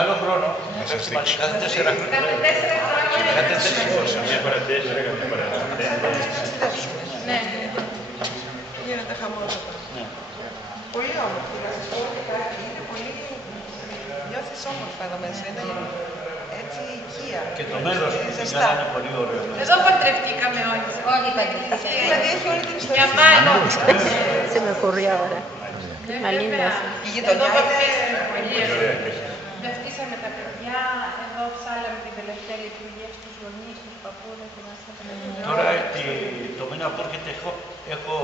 άλλο χρόνο, κάθε 4 χρόνια. Κάθε 4 χρόνια. Μια φορά 4, καμιά φορά 5. Ναι. Γίνεται χαμός εδώ. Πολύ όμορφη, να σας πω ότι κάτι είναι πολύ... Νιώθεις όμορφα εδώ μέσα, είναι έτσι οικία. Και το μέρος του ζεστά. είναι πολύ ωραίο. Εδώ παντρευτήκαμε όλοι. Όλοι Αυτή παντρευτήκαμε. δηλαδή έχει όλη την ιστορία. Για μάλλον. Se me ocurrió ahora. Más linda. Η γειτονιά είναι... Βαφτίσαμε τα παιδιά, εδώ ψάλαμε την τελευταία λειτουργία στους γονείς, στους παππούδες και μας έφεραν. Τώρα το μήνα που έρχεται έχω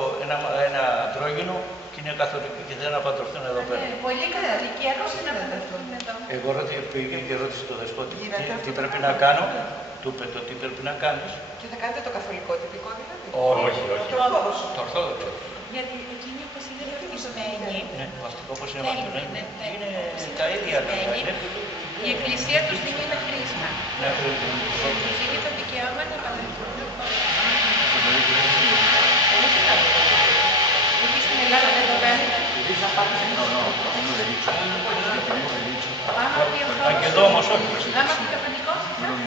ένα αντρόγινο και είναι καθολική και θέλω να παντρευτούν εδώ πέρα. Πολύ καθολικιακός είναι να παντρευτούν εδώ. Εγώ πήγε και ρώτησε το δεσπότη τι πρέπει να κάνω. Του είπε το τι πρέπει να κάνεις. Και θα κάνετε το καθολικό τυπικό δηλαδή. Όχι, όχι. Το ορθόδοξο. Γιατί εκείνοι όπως είναι βαφτισμένοι, Ναι, όπως είναι μαθημένοι. Είναι τα ίδια λόγια. η εκκλησία τους δίνει ένα χρήσμα. Ναι, Τους δίνει το δικαίωμα να παντρευτούν. Εκεί στην Ελλάδα δεν το κάνετε. και εδώ όμως όχι. Άμα